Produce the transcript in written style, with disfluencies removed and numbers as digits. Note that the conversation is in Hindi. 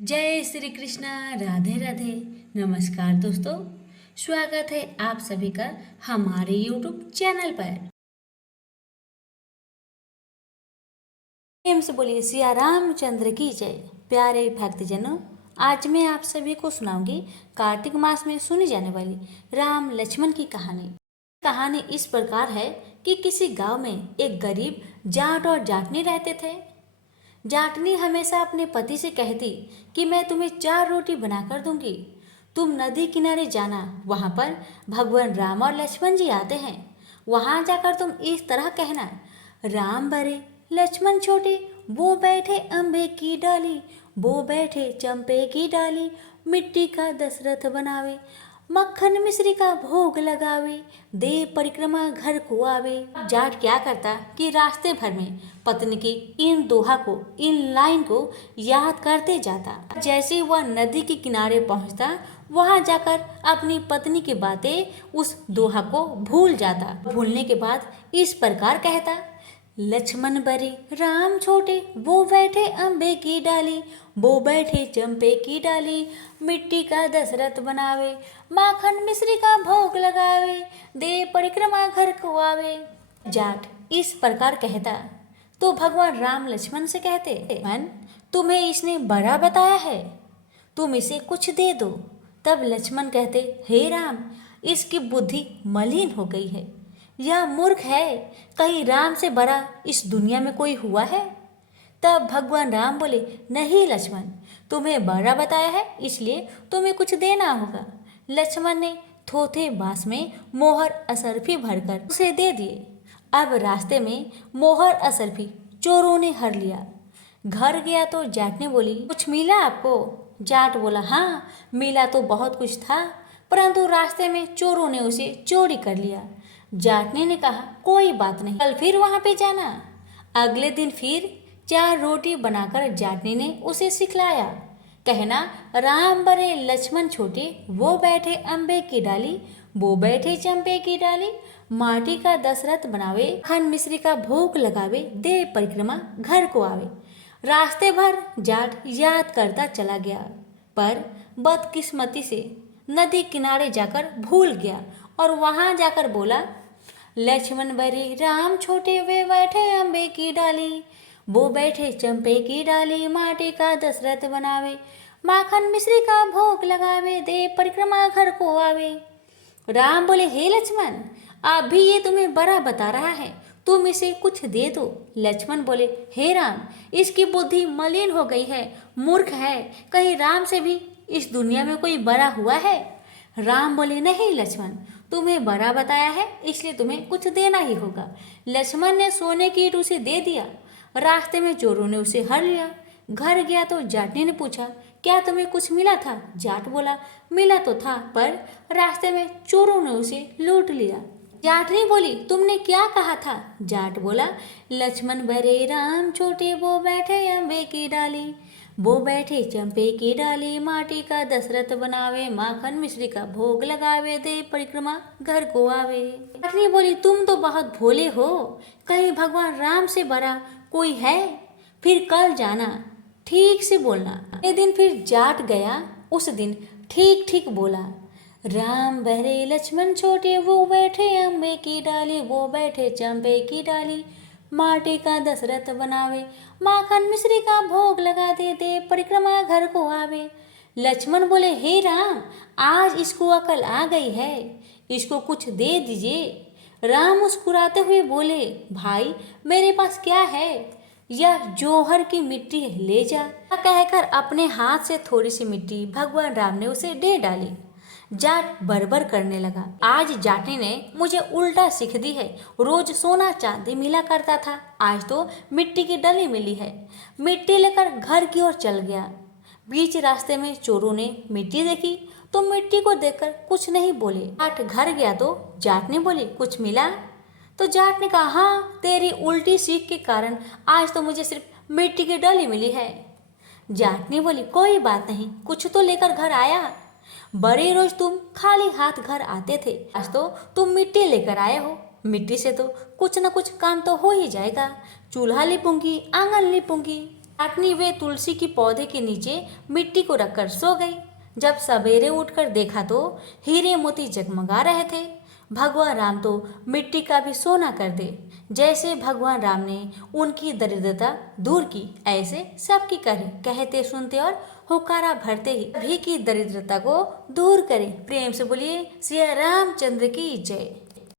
जय श्री कृष्णा। राधे राधे। नमस्कार दोस्तों, स्वागत है आप सभी का हमारे YouTube चैनल पर। प्रेम से बोलिए सिया रामचंद्र की जय। प्यारे भक्तजनों, आज मैं आप सभी को सुनाऊंगी कार्तिक मास में सुनी जाने वाली राम लक्ष्मण की कहानी। कहानी इस प्रकार है कि किसी गांव में एक गरीब जाट और जाटनी रहते थे। जाटनी हमेशा अपने पति से कहती कि मैं तुम्हें 4 रोटी बनाकर दूंगी, तुम नदी किनारे जाना, वहां पर भगवान राम और लक्ष्मण जी आते हैं, वहां जाकर तुम इस तरह कहना, राम बड़े लक्ष्मण छोटे, वो बैठे अम्बे की डाली, वो बैठे चंपे की डाली, मिट्टी का दशरथ बनावे, मक्खन मिश्री का भोग लगावे, दे परिक्रमा घर को आवे। जाट क्या करता कि रास्ते भर में पत्नी की इन दोहा को, इन लाइन को याद करते जाता। जैसे ही वह नदी के किनारे पहुंचता, वहां जाकर अपनी पत्नी की बातें, उस दोहा को भूल जाता। भूलने के बाद इस प्रकार कहता, लक्ष्मण बड़े राम छोटे, वो बैठे अम्बे की डाली, वो बैठे चंपे की डाली, मिट्टी का दशरथ बनावे, माखन मिश्री का भोग लगावे, दे परिक्रमा घर को आवे। जाट इस प्रकार कहता तो भगवान राम लक्ष्मण से कहते, मन तुम्हें इसने बड़ा बताया है, तुम इसे कुछ दे दो। तब लक्ष्मण कहते, हे राम, इसकी बुद्धि मलिन हो गई है, यह मूर्ख है, कहीं राम से बड़ा इस दुनिया में कोई हुआ है। तब भगवान राम बोले, नहीं लक्ष्मण, तुम्हें बड़ा बताया है इसलिए तुम्हें कुछ देना होगा। लक्ष्मण ने थोथे बांस में मोहर असरफी भरकर उसे दे दिए। अब रास्ते में मोहर असरफी चोरों ने हर लिया। घर गया तो जाट ने बोली, कुछ मिला आपको? जाट बोला, हाँ मिला तो बहुत कुछ था, परंतु रास्ते में चोरों ने उसे चोरी कर लिया। जाटने ने कहा, कोई बात नहीं, कल फिर वहां पे जाना। अगले दिन फिर 4 रोटी बनाकर जाटनी ने उसे सिखलाया। कहना, राम बड़े लक्ष्मण छोटे, वो बैठे अम्बे की डाली, वो बैठे चंपे की डाली, माटी का दशरथ बनावे, खन मिश्री का भोग लगावे, दे परिक्रमा घर को आवे। रास्ते भर जाट याद करता चला गया, पर बदकिस्मती से नदी किनारे जाकर भूल गया और वहां जाकर बोला, लक्ष्मण बड़े राम छोटे, वे बैठे अम्बे की डाली, वो बैठे चंपे की डाली, माटी का दशरथ बनावे, माखन मिश्री का भोग लगावे, दे परिक्रमा घर को आवे। राम बोले, हे लक्ष्मण, अभी ये तुम्हें बड़ा बता रहा है, तुम इसे कुछ दे दो। लक्ष्मण बोले, हे राम, इसकी बुद्धि मलिन हो गई है, मूर्ख है, कहीं राम से भी इस दुनिया में कोई बड़ा हुआ है। राम बोले, नहीं लक्ष्मण, तुम्हें बड़ा बताया है इसलिए तुम्हें कुछ देना ही होगा। लक्ष्मण ने सोने की ईंट उसे दे दिया। रास्ते में चोरों ने उसे हर लिया। घर गया तो जाटनी ने पूछा, क्या तुम्हें कुछ मिला था? जाट बोला, मिला तो था, पर रास्ते में चोरों ने उसे लूट लिया। जाटनी बोली, तुमने क्या कहा था? जाट बोला, लक्ष्मण बड़े राम छोटे, वो बैठे अम्बे की डाली, वो बैठे चंपे की डाली, माटी का दशरथ बनावे, माखन मिश्री का भोग लगावे, दे परिक्रमा घर को आवे। जाटनी बोली, तुम तो बहुत भोले हो, कहीं भगवान राम से बड़ा कोई है? फिर कल जाना, ठीक से बोलना। अगले दिन फिर जाट गया, उस दिन ठीक ठीक बोला, राम बहरे लक्ष्मण छोटे, वो बैठे अम्बे की डाली, वो बैठे चंपे की डाली, माटी का दशरथ बनावे, माखन मिश्री का भोग लगा दे, दे परिक्रमा घर को आवे। लक्ष्मण बोले, हे राम, आज इसको अकल आ गई है, इसको कुछ दे दीजिए। राम मुस्कुराते हुए बोले, भाई मेरे पास क्या है, यह जोहर की मिट्टी है, ले जा। कहकर अपने हाथ से थोड़ी सी मिट्टी भगवान राम ने उसे दे डाली। जाट बरबर करने लगा, आज जाटनी ने मुझे उल्टा सीख दी है, रोज सोना चांदी मिला करता था, आज तो मिट्टी की डली मिली है। मिट्टी लेकर घर की ओर चल गया। बीच रास्ते में चोरों ने मिट्टी देखी तो मिट्टी को देखकर कुछ नहीं बोले। जाट घर गया तो जाटनी बोली, कुछ मिला? तो जाट ने कहा, हाँ, तेरी उल्टी सीख के कारण आज तो मुझे सिर्फ मिट्टी की डली मिली है। जाटनी बोली, कोई बात नहीं, कुछ तो लेकर घर आया, बड़े रोज तुम खाली हाथ घर आते थे, आज तो तुम मिट्टी लेकर आए हो, मिट्टी से तो कुछ न कुछ काम तो हो ही जाएगा, चूल्हा लिपूंगी, आंगन लिपूंगी। डाकनी वे तुलसी की पौधे के नीचे मिट्टी को रखकर सो गई। जब सवेरे उठकर देखा तो हीरे मोती जगमगा रहे थे। भगवान राम तो मिट्टी का भी सोना कर दे। जैसे भगवान राम ने उनकी दरिद्रता दूर की, ऐसे सबकी करे, कहते सुनते और हुकारा भरते ही भी की दरिद्रता को दूर करे। प्रेम से बोलिए सिया रामचंद्र की जय।